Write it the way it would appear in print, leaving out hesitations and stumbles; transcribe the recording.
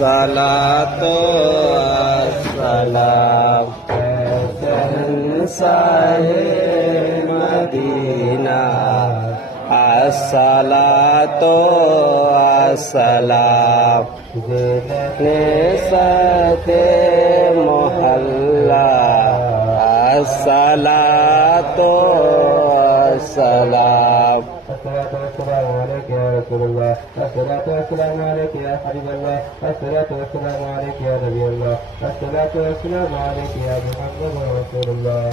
আসসালাতু আসসালাম শাহে মদিনা আসসালাতু আসসালাম নেসাতে মোহাল্লা আসসালাতু আসসালাম الصلاة والسلام عليك يا رسول الله. الصلاة والسلام عليك يا حبيب الله. الصلاة والسلام عليك يا نبي الله. الصلاة والسلام عليك يا محمد رسول الله.